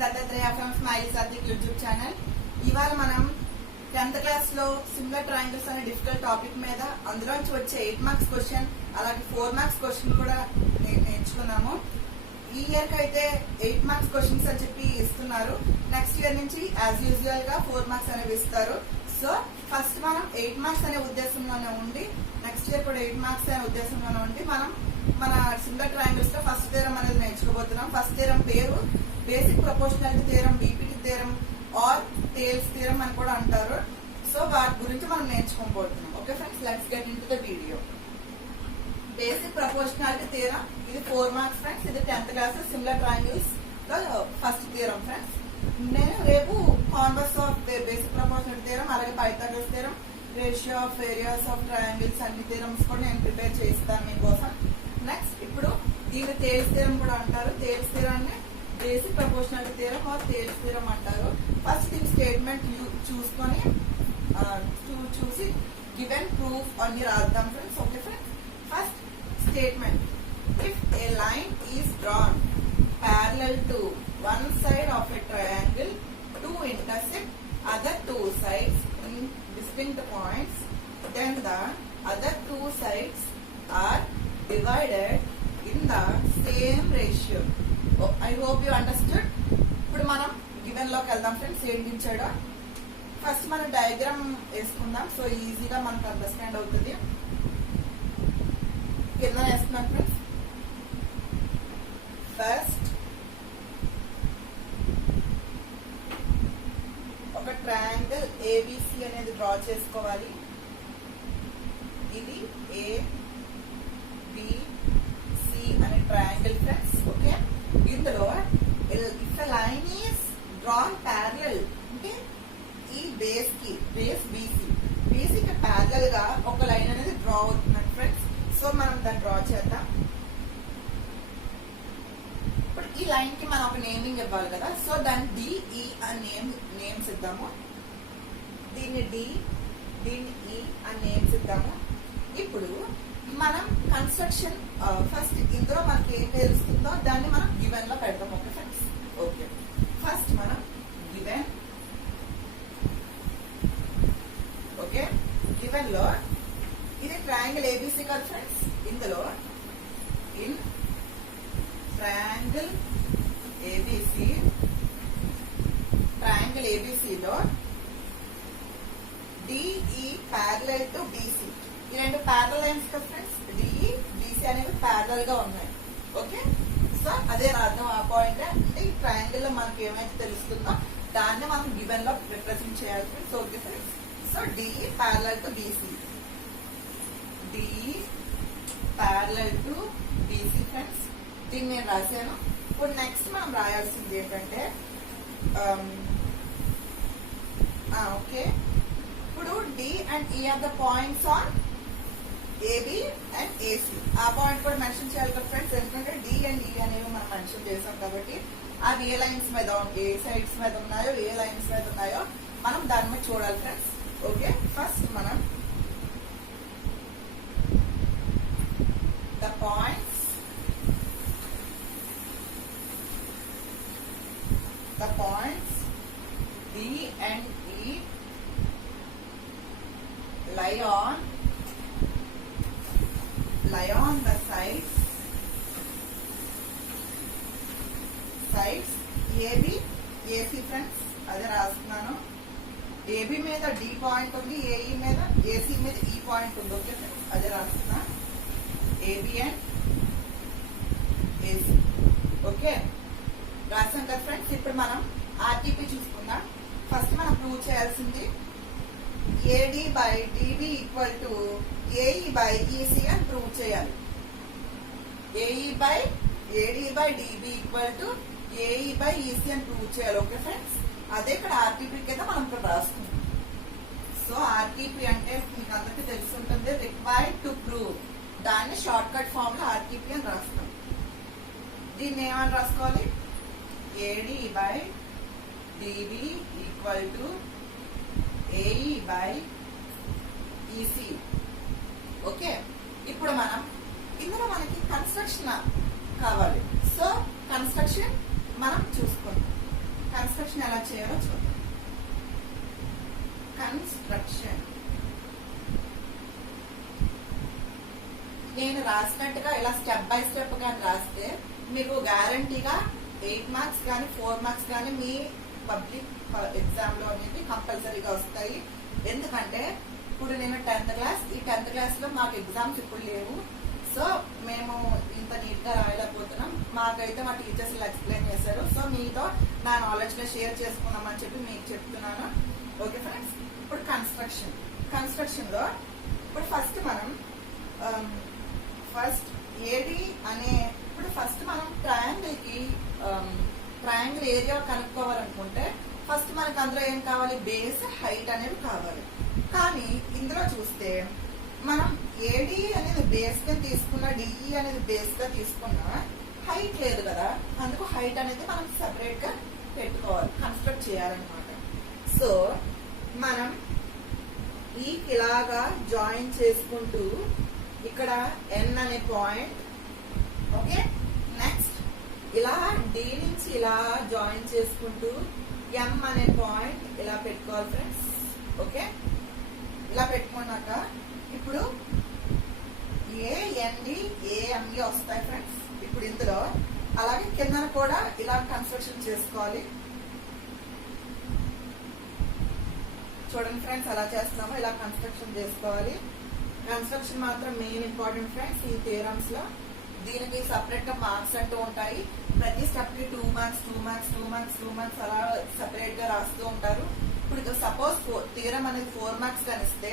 Dattatreya from smiley Satvik YouTube channel. ఇవాళ మనం 10th class లో సిమిలర్ ట్రయాంగిల్స్ అనే డిఫికల్ట్ టాపిక్ మీద అందులోంచి వచ్చే 8 మార్క్స్ క్వశ్చన్ అలాగే 4 మార్క్స్ క్వశ్చన్ కూడా నేర్చుకున్నాము. ఈ ఇయర్ కి అయితే 8 మార్క్స్ క్వశ్చన్స్ అని చెప్పి ఇస్తున్నారు. నెక్స్ట్ ఇయర్ నుంచి యాజ్ యూజువల్ గా 4 మార్క్స్ అనేవి ఇస్తారు. సో ఫస్ట్ మనం 8 మార్క్స్ అనే ఉద్దేశంలోనే ఉండి నెక్స్ట్ ఇయర్ కూడా 8 మార్క్స్ అనే ఉద్దేశంలోనే ఉండి మనం మన సిమిలర్ ట్రయాంగిల్స్ లో ఫస్ట్ థీరం అనేది నేర్చుకోబోతున్నాం. ఫస్ట్ థీరం పేరు basic proportionality theorem, BPT theorem or Thales theorem అని కూడా అంటారు. సో వాటి గురించి మనం నేర్చుకోబోతున్నాం. Okay friends, let's get into the video. Basic proportionality theorem ఇది 4 మార్క్స్ ఫ్రెండ్స్. ఇది 10th క్లాస్ సిమిలర్ ట్రయాంగిల్స్ లో ఫస్ట్ థీరం ఫ్రెండ్స్. నేను రేపు converse of basic proportionality theorem అలాగే Pythagoras theorem, ratio of areas of triangles అన్ని theorems కూడా నేను prepare చేస్తాను మీకోసం. నెక్స్ట్ ఇప్పుడు దీన్ని టేల్స్ థీరం కూడా అంటారు. టేల్స్ థీరాన్ని basic proportionality theorem or Thales theorem అంటారు. ఫస్ట్ దీని స్టేట్మెంట్ చూసుకొని చూసి గివెన్ ప్రూఫ్ అన్ని రాద్దాం friends. Okay friends, first statement. If a line is drawn parallel to one side of a triangle to intersect other two sides in distinct points, then the other two sides are divided in the same ratio. I hope you understood. ఇప్పుడు మనం given లోకి వెళ్దాం friends. ఏంటి ఇచ్చాడో first మనం diagram వేసుకుందాం. So ఈజీగా మనకు అండర్స్టాండ్ అవుతుంది. కింద వేస్తున్నాం ఫ్రెండ్స్. ఫస్ట్ ఒక ట్రయాంగిల్ ఏబిసి అనేది డ్రా చేసుకోవాలి. ఇది ఏ బి సి అనే ట్రయాంగిల్ ఫ్రెండ్స్. ఓకే, ఇందులో if line is drawn parallel అంటే ఈ బేస్ కి ప్యారలల్ గా ఒక లైన్ అనేది డ్రా అవుతుంది ఫ్రెండ్స్. సో మనం దాన్ని డ్రా చేద్దాం. ఇప్పుడు ఈ లైన్ కి మనం ఒక నేమింగ్ ఇవ్వాలి కదా. సో దాన్ని డిఈ అని నేమ్స్ ఇద్దాము. దీన్ని డి, దీన్ని ఈ అని నేమ్స్ ఇద్దాము. ఇప్పుడు మనం కన్స్ట్రక్షన్ ఫస్ట్ ఇందులో మనకి ఏం తెలుస్తుందో దాన్ని మనం గివెన్ లో పెడతాం. Okay friends. ఓకే, ఫస్ట్ మనం గివెన్. ఓకే, గివెన్ లో ఇది ట్రయాంగిల్ ఏబిసి కదా ఫ్రెండ్స్. ఇందులో ఇన్ ట్రయాంగిల్ ఏబిసిలో డిఈ ప్యారలల్ టు బీసీ. ఈ రెండు ప్యారలల్ లైన్స్ కదా ఫ్రెండ్స్. డిఈ బీసీ అనేవి ప్యారలల్ గా ఉన్నాయి. ఓకే, సో అదే రాద్దాం. ఆ పాయింట్ అంటే ఈ ట్రయాంగిల్ లో మనకి ఏమైతే తెలుస్తుందో దాన్ని మనం గివెన్ లో రిప్రజెంట్ చేయాలి friends. Okay friends, so DE parallel to BC, DE parallel to BC friends. దీన్ని నేను రాశాను. ఇప్పుడు నెక్స్ట్ మనం రాయాల్సింది ఏంటంటే ఓకే, ఇప్పుడు D and E are the points on AB and AC. ఆ పాయింట్ కూడా మెన్షన్ చేయాలి కదా ఫ్రెండ్స్. ఎందుకంటే డి అండ్ ఈ అనేవి మనం మెన్షన్ చేసాం కాబట్టి అవి ఏ లైన్స్ మీద ఏ సైడ్స్ మీద ఉన్నాయో ఏ లైన్స్ మీద ఉన్నాయో మనం దాని మీద చూడాలి ఫ్రెండ్స్. ఓకే, ఫస్ట్ మనం the points D and E lie on the sides AB AC friends. అదే రాస్తున్నాను. AB మీద D పాయింట్ ఉంది, AE మీద AC మీద E పాయింట్ ఉంది. ఓకే ఫ్రెండ్స్, అదే రాస్తున్నా. AB and AC. ఓకే, రాసాం కదా ఫ్రెండ్స్. ఇప్పుడు మనం ఆర్టీపీ చూసుకుందాం. ఫస్ట్ మనం ప్రూవ్ చేయాల్సింది AD by DB equal to AE by EC అని ప్రూవ్ చేయాలి. AE by AD by DB equal to AE by EC అని ప్రూవ్ చేయాలి. ఓకే ఫ్రెండ్స్, అదే ఇక్కడ ఆర్టీపీ కింద మనం ఇక్కడ రాసుకుంటాం. సో ఆర్టీపీ అంటే మీకు అందరికీ తెలిసి ఉంటుంది, రిక్వైర్డ్ టు ప్రూవ్. దాన్ని షార్ట్ కట్ ఫామ్ లో ఆర్టీపీ అని రాస్తాం. దీన్ని ఏమని రాసుకోవాలి? AD by DB equal to AE by EC. Okay, ఇప్పుడు మనం ఇందులో మనకి కన్స్ట్రక్షన్ కావాలి. సో కన్స్ట్రక్షన్ మనం చూసుకుందాం. చేయాలో చూద్దాం. కన్స్ట్రక్షన్. నేను రాసినట్టుగా ఇలా స్టెప్ బై స్టెప్ కానీ రాస్తే మీకు గ్యారంటీగా 8 మార్క్స్ కానీ 4 మార్క్స్ కానీ మీ పబ్లిక్ ఎగ్జామ్ లో అనేది కంపల్సరీగా వస్తాయి. ఎందుకంటే ఇప్పుడు నేను 10th క్లాస్, ఈ 10th క్లాస్ లో మాకు ఎగ్జామ్స్ ఇప్పుడు లేవు. సో మేము ఇంత నీట్ గా రాయలేకపోతున్నాం. మాకైతే మా టీచర్స్ ఇలా ఎక్స్ప్లెయిన్ చేశారు. సో మీతో నా నాలెడ్జ్ లో షేర్ చేసుకున్నామని చెప్పి మీకు చెప్తున్నాను. ఓకే ఫ్రెండ్స్, ఇప్పుడు కన్స్ట్రక్షన్ లో ఇప్పుడు ఫస్ట్ మనం ఏడి అనే ఇప్పుడు ఫస్ట్ మనం ట్రయాంగిల్ ఏరియా కనుక్కోవాలనుకుంటే ఫస్ట్ మనకు అందులో ఏం కావాలి, బేస్ హైట్ అనేది కావాలి. కానీ ఇందులో చూస్తే మనం ఏడి అనేది బేస్ గా తీసుకున్నా, డిఈ అనేది బేస్ గా తీసుకున్నా హైట్ లేదు కదా, అందుకు హైట్ అనేది మనం సెపరేట్ గా పెట్టుకోవాలి, కన్స్ట్రక్ట్ చేయాలన్నమాట. సో మనం ఈ ఇలాగా జాయిన్ చేసుకుంటూ ఇక్కడ ఎన్ అనే పాయింట్, ఓకే, నెక్స్ట్ ఇలా డి నుంచి ఇలా జాయిన్ చేసుకుంటూ ఎం అనే పాయింట్ ఇలా పెట్టుకోవాలి ఫ్రెండ్స్. ఓకే, ఇలా పెట్టుకున్నాక ఇప్పుడు ఏఎన్డి ఏఎంఈ వస్తాయి ఫ్రెండ్స్. ఇప్పుడు ఇందులో అలాగే కింద కూడా ఇలా కన్స్ట్రక్షన్ చేసుకోవాలి. చూడండి ఫ్రెండ్స్, అలా చేస్తున్నాము, ఇలా కన్స్ట్రక్షన్ చేసుకోవాలి. కన్స్ట్రక్షన్ మాత్రం మెయిన్ ఇంపార్టెంట్ ఫ్రెండ్స్ ఈ థియరమ్స్ లో. దీనికి సపరేట్ గా మార్క్స్ అంటూ ఉంటాయి. ప్రతి స్టెప్ కి 2 మార్క్స్ 2 మార్క్స్ 2 మార్క్స్ 2 మార్క్స్ అలా సపరేట్ గా రాస్తూ ఉంటారు. ఇప్పుడు సపోజ్ థియరం అనేది 4 మార్క్స్ కనిస్తే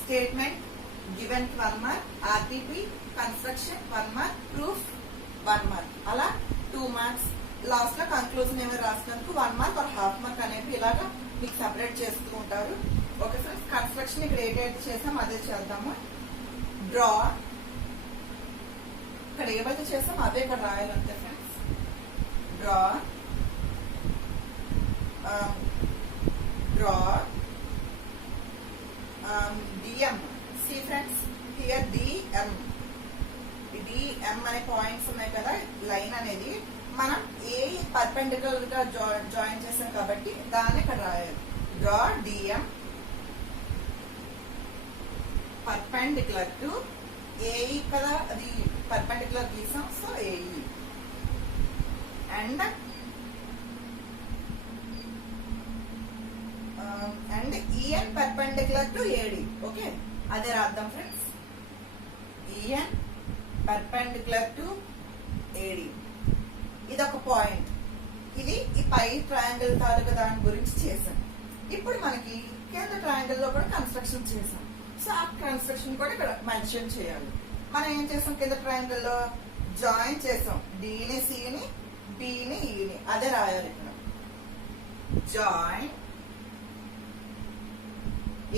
statement given 1 mark, RTP construction 1 mark, proof 1 mark, అలా 2 మార్క్స్. లాస్ట్ లో కన్క్లూజన్ ఏమైనా రాసినందుకు 1 మార్క్ ఆర్ హాఫ్ మార్క్ అనేది ఇలాగా మీకు సపరేట్ చేస్తూ ఉంటారు. ఓకే ఫ్రెండ్స్, కన్స్ట్రక్షన్ ఇక్కడ ఏదైతే చేసాం అదే చేద్దాము. డ్రా, ఇక్కడ ఏవైతే చేసాం అదే ఇక్కడ రాయాలంతే friends. Draw DM. See friends, here DM అనే పాయింట్స్ ఉన్నాయి కదా, లైన్ అనేది మనం ఏ పర్పెండిక్యులర్ గా జాయిన్ చేసాం కాబట్టి దాన్ని ఇక్కడ రాయాలి. Draw DM perpendicular to AE కదా, అది పర్పెండిక్యులర్ గీసాం, so AE and EN perpendicular to AD. Okay, అదే రాద్దాం friends. EN perpendicular to AD, ఇది ఒక పాయింట్. ఇది ఈ పై ట్రయాంగిల్ తాలూకా దాని గురించి చేసాం. ఇప్పుడు మనకి కింద ట్రయాంగిల్ లో కూడా కన్స్ట్రక్షన్ చేసాం. సో ఆ కన్స్ట్రక్షన్ కూడా ఇక్కడ మెన్షన్ చేయాలి. మనం ఏం చేసాం, కింద ట్రయాంగిల్ లో జాయిన్ చేసాం డిని సిని, బిని ఈని, అదే రాయాలి ఇక్కడ. జాయిన్,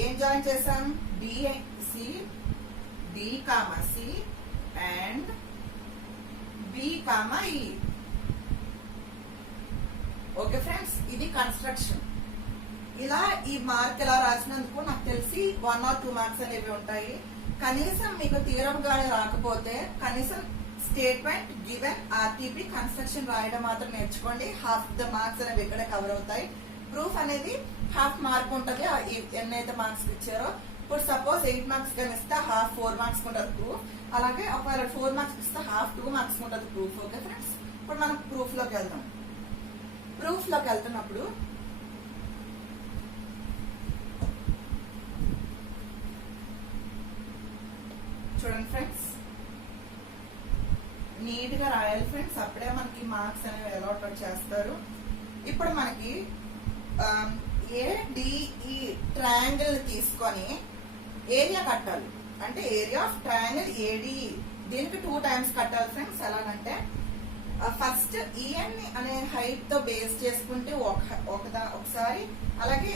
ఏం జాయిన్ చేసాం, DC, D comma C and B comma E. Okay friends, ఇది కన్స్ట్రక్షన్. ఇలా ఈ మార్క్ ఎలా రాసినందుకు నాకు తెలిసి 1 or 2 మార్క్స్ అనేవి ఉంటాయి. కనీసం మీకు థియరం గానీ రాకపోతే కనీసం స్టేట్మెంట్ గివెన్ ఆర్టీపీ కన్స్ట్రక్షన్ రాయడం మాత్రం నేర్చుకోండి. హాఫ్ ద మార్క్స్ అనేవి ఇక్కడే కవర్ అవుతాయి. ప్రూఫ్ అనేది హాఫ్ మార్క్ ఉంటుంది, ఎన్నైతే మార్క్స్ ఇచ్చారో. ఇప్పుడు సపోజ్ 8 మార్క్స్ కానీ ఇస్తే హాఫ్ 4 మార్క్స్ ఉంటుంది ప్రూఫ్. అలాగే ఒకవేళ 4 మార్క్స్ ఇస్తే హాఫ్ 2 మార్క్స్ ఉంటుంది ప్రూఫ్. ఓకే ఫ్రెండ్స్, ఇప్పుడు మనం ప్రూఫ్ లోకి వెళ్దాం. ప్రూఫ్ లోకి వెళ్తున్నప్పుడు చూడండి ఫ్రెండ్స్, నీట్ గా రాయాలి ఫ్రెండ్స్, అప్పుడే మనకి మార్క్స్ అనేవి అలాట్ చేస్తారు. ఇప్పుడు మనకి ఏడిఈ ట్రయాంగిల్ తీసుకొని ఏరియా కట్టాలి. అంటే ఏరియా ఆఫ్ ట్రయాంగిల్ ఏడిఈ, దీనికి 2 times కట్టాలి ఫ్రెండ్స్. ఎలాగంటే ఫస్ట్ ఈఎన్ అనే హైట్ తో బేస్ చేసుకుంటే ఒకసారి, అలాగే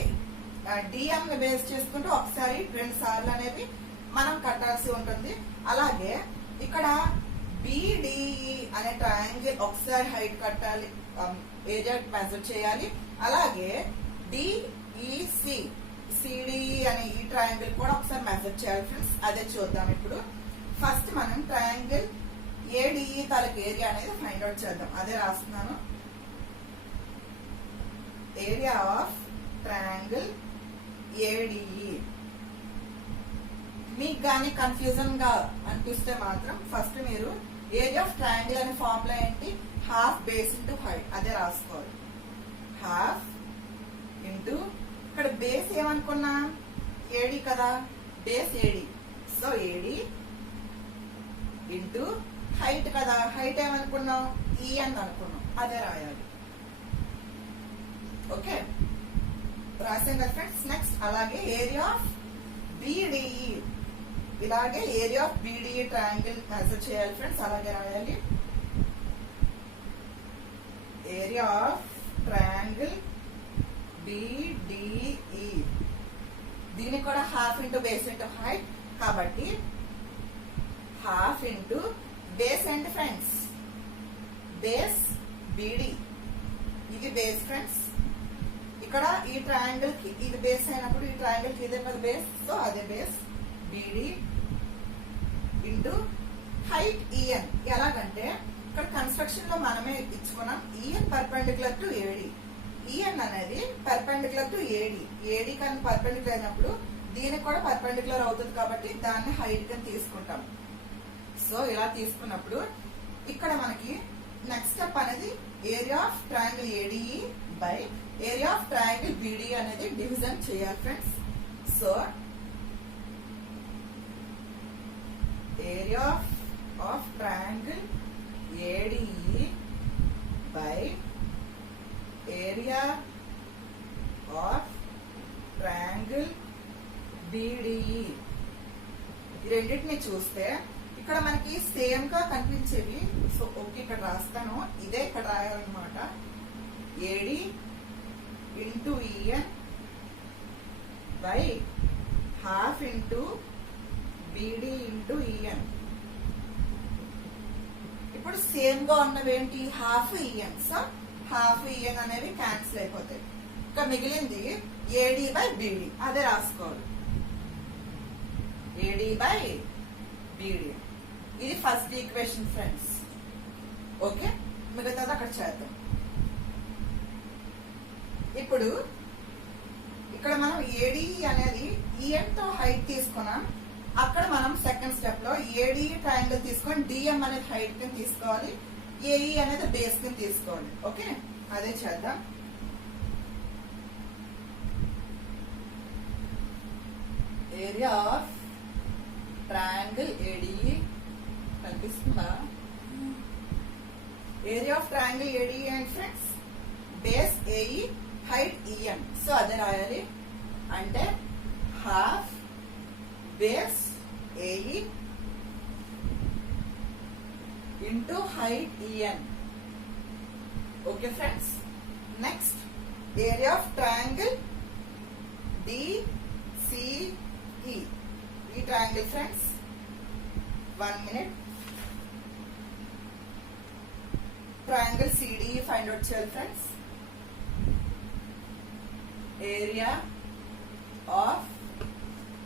డిఎం బేస్ చేసుకుంటే ఒకసారి 2 సార్లు అనేది మనం కట్టాల్సి ఉంటుంది. అలాగే ఇక్కడ బిడిఈ అనే ట్రయాంగిల్ ఒకసారి హైట్ కట్టాలి, ఏరియా మెజర్ చేయాలి. అలాగే డిఈసి సిడిఈ అనే ఈ ట్రయాంగిల్ కూడా ఒకసారి మెజర్ చేయాలి ఫ్రెండ్స్. అదే చూద్దాం ఇప్పుడు. ఫస్ట్ మనం ట్రయాంగిల్ ఏడిఈ తాలూకు ఏరియా అనేది ఫైండ్ అవుట్ చేద్దాం. అదే రాస్తున్నాను. Area of triangle ADE. మీకు కానీ కన్ఫ్యూజన్ గా అనిపిస్తే మాత్రం ఫస్ట్ మీరు ఏరియా ఆఫ్ ట్రయాంగిల్ అనే ఫార్ములా ఏంటి, హాఫ్ బేస్ ఇంటూ హైట్, అదే రాసుకోవాలి. హాఫ్ ఇంటూ ఇక్కడ బేస్ ఏమనుకున్నా ఏడి కదా, base AD, so AD into height కదా, హైట్ ఏమనుకున్నాం ఈ అని అనుకున్నాం, అదే రాయాలి. ఓకే, రాసాం కదా ఫ్రెండ్స్. నెక్స్ట్ అలాగే ఏరియా ఆఫ్ బిడిఈ, ఇలాగే area of BDE triangle measure చేయాలి ఫ్రెండ్స్, అలాగే రాయాలి. ఏరియా ఆఫ్ ట్రయాంగిల్ బిడిఈ, దీనికి కూడా half into base into height కాబట్టి half into base and friends, base BD, ఇది బేస్ ఫ్రెండ్స్. ఇక్కడ ఈ ట్రయాంగిల్ కి ఇది బేస్ అయినప్పుడు ఈ ట్రయాంగిల్ కి ఇదే కదా బేస్, సో అదే base BD into height EN. ఎలాగంటే ఇక్కడ కన్స్ట్రక్షన్ లో మనమే ఇచ్చుకున్నాం EN perpendicular to AD, EN అనేది పర్పెండిక్యులర్ టు ఏడి, ఏడి కానీ పర్పెండిక్యులర్ అయినప్పుడు దీనికి కూడా పర్పెండిక్యులర్ అవుతుంది కాబట్టి దాన్ని హైట్ కింద తీసుకుంటాం. సో ఇలా తీసుకున్నప్పుడు ఇక్కడ మనకి నెక్స్ట్ స్టెప్ అనేది area of triangle ADE by area of triangle BD అనేది డివిజన్ చేయాలి friends. So area of triangle ADE by area of triangle BDE, ఈ రెండింటిని చూస్తే ఇక్కడ మనకి సేమ్ గా కనిపించేవి. సో ఓకే, ఇక్కడ రాస్తాను, ఇదే ఇక్కడ రాయాలన్నమాట. AD into EN by half into BD into EN. ఇప్పుడు సేమ్ గా ఉన్నవి ఏంటి, half EN, so half EN అనేవి క్యాన్సిల్ అయిపోతాయి. ఇంకా మిగిలింది ఏడి బై బిడి, అదే రాసుకోవాలి. ఏడి బై బిడి, ఇది ఫస్ట్ ఈక్వేషన్ ఫ్రెండ్స్. ఓకే, మిగతాది అక్కడ చేద్దాం. ఇప్పుడు ఇక్కడ మనం ఏడి అనేది ఈఎన్ తో హైట్ తీసుకున్నాం, అక్కడ మనం సెకండ్ స్టెప్ లో ఏడి ట్రయాంగిల్ తీసుకొని డిఎం అనేది హైట్ కింద తీసుకోవాలి, ఏఈ అనేది బేస్ కింద తీసుకోవాలి. ఓకే, అదే చేద్దాం. ఏరియా ఆఫ్ ట్రయాంగిల్ ఏడిఈ కనిపిస్తుందా, area of triangle ADE and friends base AE height EN, so అదే రాయాలి. అంటే half base AE into height EN. Okay friends, next area of triangle DCE, ఈ triangle friends 1 minute. Triangle CDE find out చేయాలి friends. Area of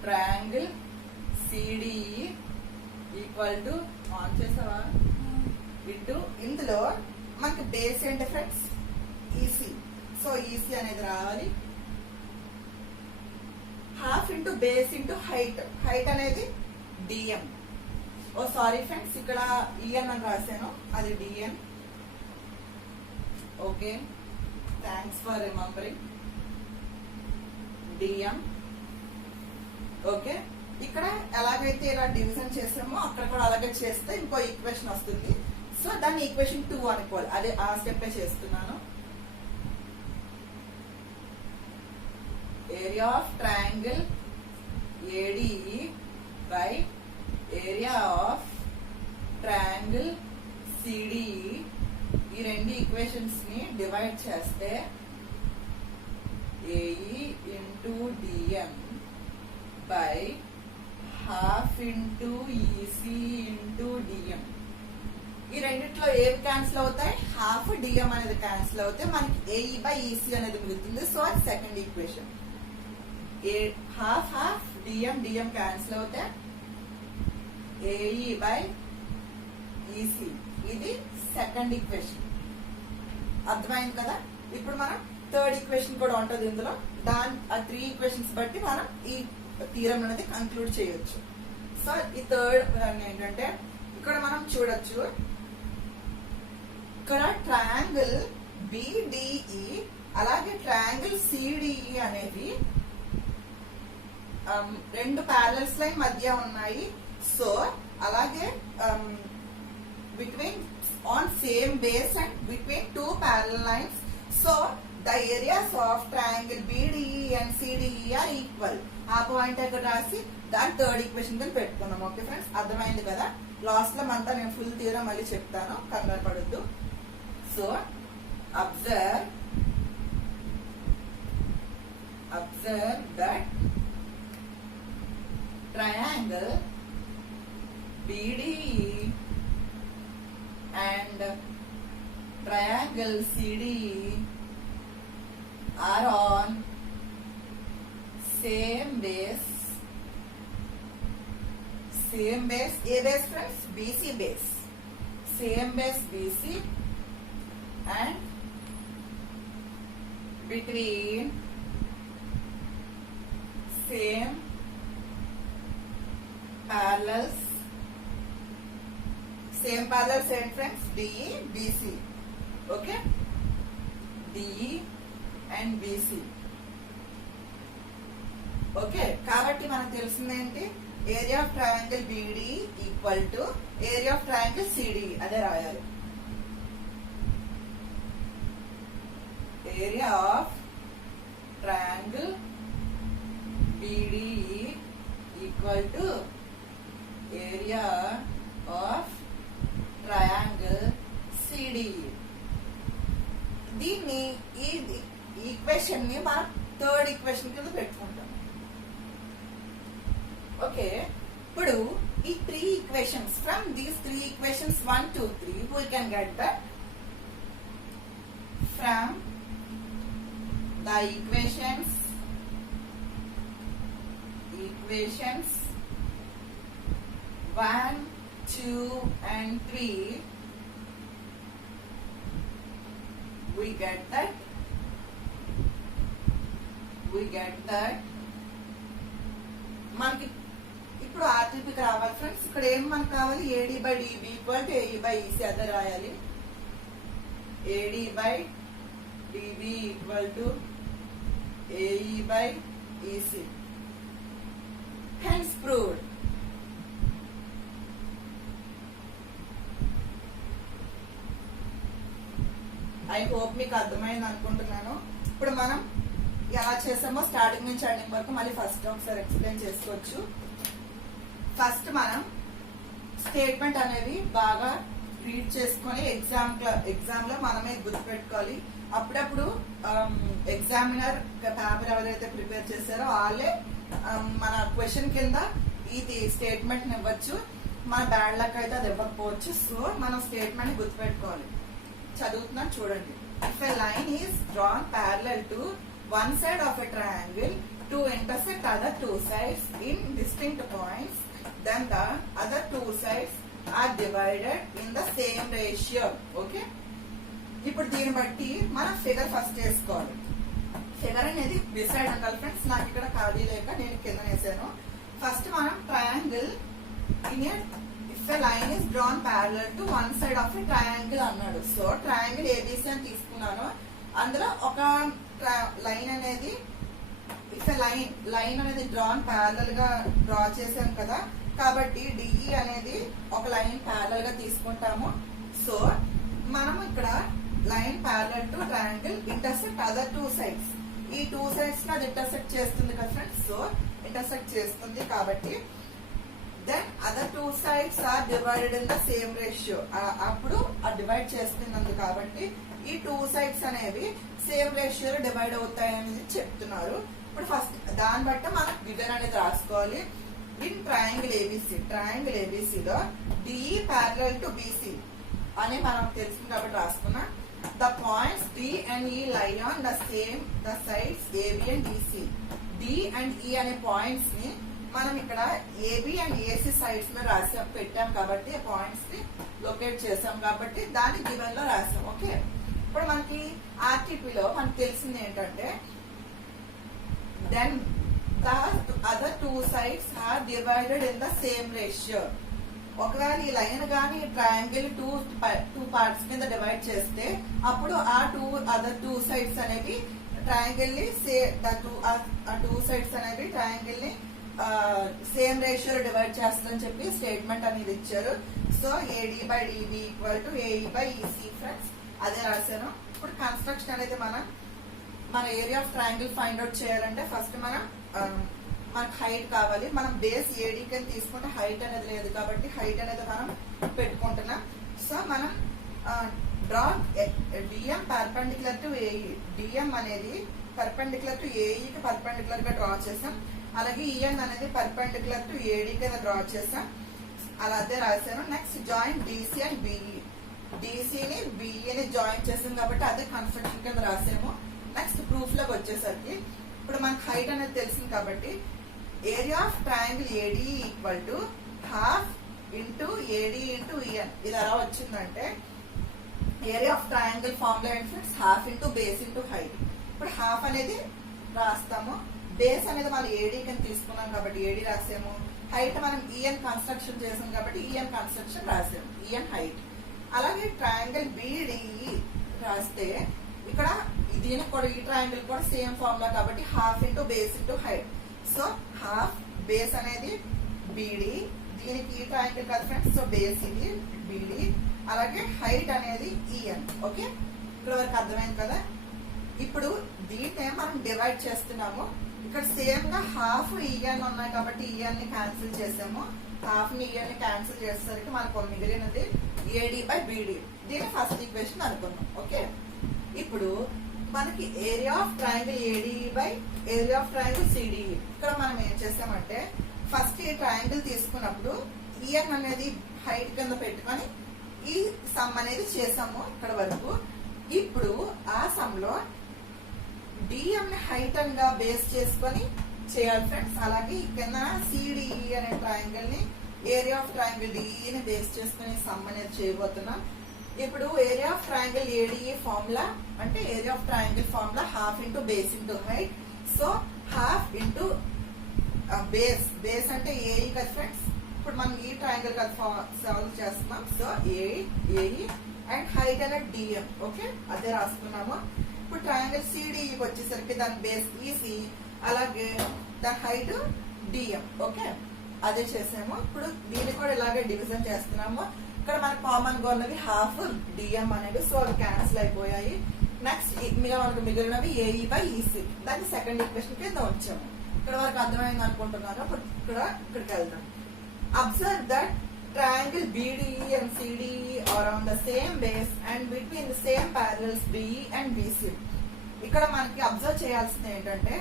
triangle CDE equal to, on చేసావా, into ఇందులో మనకి base ఏంటి friends EC, so EC అనేది రావాలి. Half into base into height, height అనేది DM. Oh sorry friends, ఇక్కడ EN అని రాశాను, అది DN. Okay, thanks for remembering, DM. Okay, ఇక్కడ ఎలాగైతే ఇలా డివిజన్ చేసామో అక్కడ కూడా అలాగే చేస్తే ఇంకో ఈక్వేషన్ వస్తుంది. సో దాన్ని ఈక్వేషన్ 2 అనుకోవాలి, అదే ఆ స్టెప్ చేస్తున్నాను. Area of triangle ADE by area of triangle CDE, ఈ రెండు ఈక్వేషన్స్ ని డివైడ్ చేస్తే AE into DM by half into EC into DM. ఈ రెండిట్లో ఏవి క్యాన్సిల్ అవుతాయి, హాఫ్ డిఎం అనేది క్యాన్సిల్ అవుతాయి, మనకి ఏఈ బై ఈసీ అనేది మిగులుతుంది. సో అది second equation. Half half DM DM cancel అవుతాయి, ఏఈ బై ఈసీ, ఇది సెకండ్ ఈక్వేషన్. అర్థమైంది కదా. ఇప్పుడు మనం థర్డ్ ఈక్వేషన్ కూడా ఉంటుంది ఇందులో. ఆ 3 ఈక్వేషన్స్ బట్టి మనం ఈ థీరం అనేది కంక్లూడ్ చేయొచ్చు. సో ఈ థర్డ్ ఏంటంటే ఇక్కడ మనం చూడొచ్చు, ఇక్కడ ట్రయాంగిల్ BDE అలాగే ట్రయాంగిల్ CDE అనేవి 2 ప్యారలల్స్ లైన్ మధ్య ఉన్నాయి. సో అలాగే between on same base and between 2 parallel lines. So the areas of triangle BDE and CDE are equal. ఆ పాయింట్ అక్కడ రాసి దాని థర్డ్ ఈక్వేషన్ కింద పెట్టుకున్నాం. ఓకే ఫ్రెండ్స్, అర్థమైంది కదా. లాస్ట్ లో అంతా నేను ఫుల్ థియరం మళ్ళీ చెప్తాను, కంగారు పడొద్దు. So observe that triangle BDE and triangle CDE are on same base. A base friends, BC base. Same base BC and between same parallels and friends, DE BC. Okay, DE and BC. Okay, కాబట్టి మనకు తెలిసిందేంటి, area of triangle BDE equal to area of triangle CDE. అదే రాయాలి. Area of triangle BDE equal to area of triangle CDE. దీన్ని ఈ equation ని మనం third equation కింద పెట్టుకుంటాం. ఓకే, ఇప్పుడు ఈ 3 equations, from these 3 equations 1, 2, 3 we can get that from the equations 1, 2 and 3 we get that మనకి ఇప్పుడు ఆర్టీపీకి రావాలి ఫ్రెండ్స్. ఇక్కడ ఏం మనకు కావాలి, AD/DB ఈక్వల్ టు AE/EC. అదే రాయాలి. AD/DB equal to AE/EC. Hence proved. I hope మీకు అర్థమైంది అనుకుంటున్నాను. ఇప్పుడు మనం ఎలా చేసామో స్టార్టింగ్ నుంచి ఎండింగ్ వరకు మళ్ళీ ఫస్ట్ ఒకసారి ఎక్స్ప్లెయిన్ చేసుకోవచ్చు. ఫస్ట్ మనం స్టేట్మెంట్ అనేది బాగా రీడ్ చేసుకొని ఎగ్జామ్ లో మనమే గుర్తుపెట్టుకోవాలి. అప్పుడప్పుడు ఎగ్జామినర్ పేపర్ ఎవరైతే ప్రిపేర్ చేశారో వాళ్ళే మన క్వశ్చన్ కింద ఇది స్టేట్మెంట్ ఇవ్వచ్చు. మన బ్యాడ్ లక్ అయితే అది ఇవ్వకపోవచ్చు. సో మనం స్టేట్మెంట్ గుర్తుపెట్టుకోవాలి. చదువుతున్నాను చూడండి. If a line is drawn parallel to one side of a triangle to intersect other 2 sides in distinct points, then the other 2 sides are divided in the same ratio. Okay, ఇప్పుడు దీన్ని బట్టి మనం figure first చేసుకోవాలి. Figure అనేది beside ఉండాలి friends. నాకు ఇక్కడ ఖాళీ లేక నేను కింద వేసాను. ఫస్ట్ మనం triangle if a line is drawn parallel to one side of a triangle అన్నాడు. సో ట్రయాంగిల్ ABC అని తీసుకున్నాను. అందులో ఒక లైన్ అనేది ఇఫ్ లైన్ అనేది డ్రాన్ ప్యారలల్ గా డ్రా చేసాం కదా, కాబట్టి DE అనేది ఒక లైన్ ప్యారలల్ గా తీసుకుంటాము. సో మనం ఇక్కడ line parallel to triangle intersect other 2 sides. ఈ 2 sides ని అది ఇంటర్సెక్ట్ చేస్తుంది కదా ఫ్రెండ్స్. సో ఇంటర్సెక్ట్ చేస్తుంది కాబట్టి then other 2 sides are divided in the same ratio. అప్పుడు ఆ డివైడ్ చేస్తున్నందు కాబట్టి ఈ 2 sides అనేవి సేమ్ రేషియోలో డివైడ్ అవుతాయి అనేది చెప్తున్నారు. ఇప్పుడు ఫస్ట్ దాన్ని బట్టి మనం గివెన్ అనేది రాసుకోవాలి. ఇన్ ట్రయాంగిల్ ఏబిసిలో DE ప్యారలల్ టు BC అని మనం తెలుస్తుంది కాబట్టి రాసుకున్నా. The points D and E lie on the sides AB and DC. D and E అనే పాయింట్స్ ని మనం ఇక్కడ AB and AC సైడ్స్ మీద రాసాం పెట్టాం కాబట్టి పాయింట్స్ ని లొకేట్ చేసాం కాబట్టి దాన్ని గివెన్ లో రాసాం. ఓకే, ఇప్పుడు మనకి ఆర్టీపీలో మనకు తెలిసింది ఏంటంటే then the other two sides are divided in the same ratio. ఒకవేళ ఈ లైన్ కానీ ట్రయాంగిల్ టూ పార్ట్స్ కింద డివైడ్ చేస్తే అప్పుడు ఆ అదర్ టూ సైడ్స్ అనేవి ట్రయాంగిల్ ని టూ సైడ్స్ అనేవి ట్రయాంగిల్ ని సేమ్ రేషియో డివైడ్ చేస్తుందని చెప్పి స్టేట్మెంట్ అనేది ఇచ్చారు. So AD by DB equal to AE by EC friends, అదే రాశాను. ఇప్పుడు కన్స్ట్రక్షన్ అనేది మన area of triangle find out చేయాలంటే ఫస్ట్ మనకు హైట్ కావాలి. మనం బేస్ ఏడీ కింద తీసుకుంటే హైట్ అనేది లేదు కాబట్టి హైట్ అనేది మనం పెట్టుకుంటున్నాం. సో మనం draw DM perpendicular to AE. DM అనేది పర్పెండిక్యులర్ టు ఏఈకి పర్పెండిక్యులర్ గా డ్రా చేసాం. అలాగే ఈఎన్ అనేది పర్పెండిక్యులర్ టు ఏడీ కింద డ్రా చేసాం. అలా అదే రాశాను. Next join DC and BE. డిసిని బిఈని జాయిన్ చేసాం కాబట్టి అదే కన్స్ట్రక్షన్ కింద రాసాము. నెక్స్ట్ ప్రూఫ్ లోకి వచ్చేసరికి ఇప్పుడు మనకు హైట్ అనేది తెలిసింది కాబట్టి area of triangle AD equal to half into AD into EN. ఇది ఎలా వచ్చిందంటే ఏరియా ఆఫ్ ట్రయాంగిల్ ఫార్ములా ఏంటి, half into base into height. ఇప్పుడు హాఫ్ అనేది రాస్తాము, బేస్ అనేది మనం ఏడీ కింద తీసుకున్నాం కాబట్టి ఏడీ రాసాము, హైట్ మనం ఈఎన్ కన్స్ట్రక్షన్ చేసాం కాబట్టి ఈఎన్ కన్స్ట్రక్షన్ రాసాము, ఈఎన్ హైట్. అలాగే ట్రయాంగిల్ బిడిఈ రాస్తే ఇక్కడ దీనికి కూడా ఈ ట్రయాంగిల్ కూడా సేమ్ ఫార్ములా కాబట్టి half into base into height. So half base అనేది బిడి, దీనికి ఈ ట్రయాంగిల్ కదా ఫ్రెండ్స్, సో బేస్ ఇది బిడి, అలాగే హైట్ అనేది ఈఎన్. ఓకే, ఇక్కడ వరకు అర్థమైంది కదా. ఇప్పుడు దీన్నే మనం డివైడ్ చేస్తున్నాము. ఇక్కడ సేమ్ గా హాఫ్ ఈఎన్ ఉన్నాయి కాబట్టి ఈఎన్ ని క్యాన్సిల్ చేసాము. హాఫ్ ని ఈఎన్ ని క్యాన్సిల్ చేసేసరికి మనకు మిగిలినది ఏడి బై బిడి. దీన్ని ఫస్ట్ ఈక్వేషన్ అనుకున్నాం. ఓకే, ఇప్పుడు మనకి area of triangle AD by area of triangle CDE. ఇక్కడ మనం ఏం చేసామంటే ఫస్ట్ ఈ ట్రయాంగిల్ తీసుకున్నప్పుడు ఈఎన్ అనేది హైట్ కింద పెట్టుకొని ఈ సమ్ అనేది చేసాము ఇక్కడ వరకు. ఇప్పుడు ఆ సమ్ లో డిఎం ని హైట్ గా బేస్ చేసుకొని చేయాలి ఫ్రెండ్స్. అలాగే కింద సిడిఈ అనే ట్రయాంగిల్ ని ఏరియా ఆఫ్ ట్రయాంగిల్ డిఈని బేస్ చేసుకుని సమ్ అనేది చేయబోతున్నాం. ఇప్పుడు area of triangle ADE formula అంటే area of triangle formula half into base into height. So half into base అంటే ఏఈ కదా ఫ్రెండ్స్. ఇప్పుడు మనం ఈ ట్రయాంగిల్ కదా సాల్వ్ చేస్తున్నాం. సో ఏఈ అండ్ హైట్ అనేది డిఎం. ఓకే, అదే రాసుకున్నాము. ఇప్పుడు ట్రయాంగిల్ సిడిఈకి వచ్చేసరికి దాని బేస్ ఈసీ, అలాగే దాని హైట్ డిఎం. ఓకే, అదే చేసాము. ఇప్పుడు దీన్ని కూడా ఇలాగే డివిజన్ చేస్తున్నాము. ఇక్కడ మనకు కామన్ గా ఉన్నవి హాఫ్ డిఎం అనేవి, సో అవి క్యాన్సిల్ అయిపోయాయి. నెక్స్ట్ మనకు మిగిలినవి ఏఈ బై ఈసీ, దాన్ని సెకండ్ ఈక్వేషన్ కింద ఉంచాము. ఇక్కడ వరకు అర్థమైంది అనుకుంటున్నాను. ఇక్కడికి వెళ్తాం. Observe that triangle BDE and CDE are on the same base and between the same parallels BE and BC. ఇక్కడ మనకి అబ్జర్వ్ చేయాల్సింది ఏంటంటే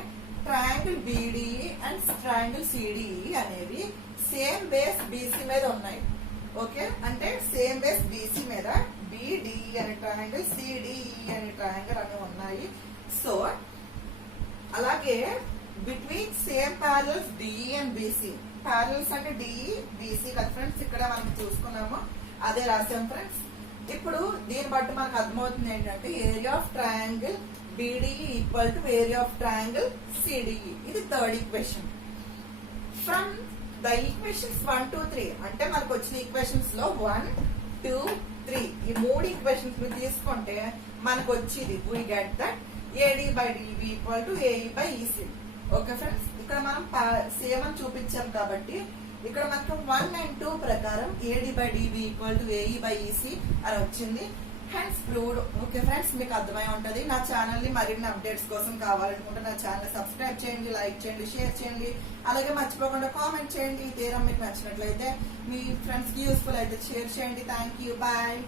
triangle BDE and triangle CDE అనేవి సేమ్ బేస్ BC మీద ఉన్నాయి. ఓకే, అంటే సేమ్ బేస్ BC మీద BDE అనే ట్రయాంగిల్ CDE అనే ట్రయాంగిల్ అనేవి ఉన్నాయి. సో అలాగే between same parallels DE and BC. Parallels అంటే డిఈ బీసీ కదా ఫ్రెండ్స్, ఇక్కడ మనం చూసుకున్నాము, అదే రాసాం ఫ్రెండ్స్. ఇప్పుడు దీన్ని బట్టి మనకు అర్థమవుతుంది ఏంటంటే area of triangle BDE equal to area of triangle CDE. ఇది third equation. From the equations 1, 2, 3 అంటే మనకు వచ్చిన ఈక్వేషన్స్ లో 1, 2, 3 ఈ మూడు ఈక్వేషన్స్ మీరు తీసుకుంటే మనకు వచ్చేది we get that AD by DB equal to AE by EC. Okay friends, ఇక్కడ మనం సేమ్ అని చూపించాం కాబట్టి ఇక్కడ మనకు 1 and 2 ప్రకారం AD by DB equal to AE by EC అని వచ్చింది. Hence proved. ఓకే ఫ్రెండ్స్, మీకు అర్థమై ఉంటది. నా ఛానల్ ని మరిన్ని అప్డేట్స్ కోసం కావాలనుకుంటే నా ఛానల్ సబ్స్క్రైబ్ చేయండి, లైక్ చేయండి, షేర్ చేయండి, అలాగే మర్చిపోకుండా కామెంట్ చేయండి. ఈ థీరం మీకు నచ్చినట్లయితే మీ ఫ్రెండ్స్ కి యూస్ఫుల్ అయితే షేర్ చేయండి. Thank you, bye.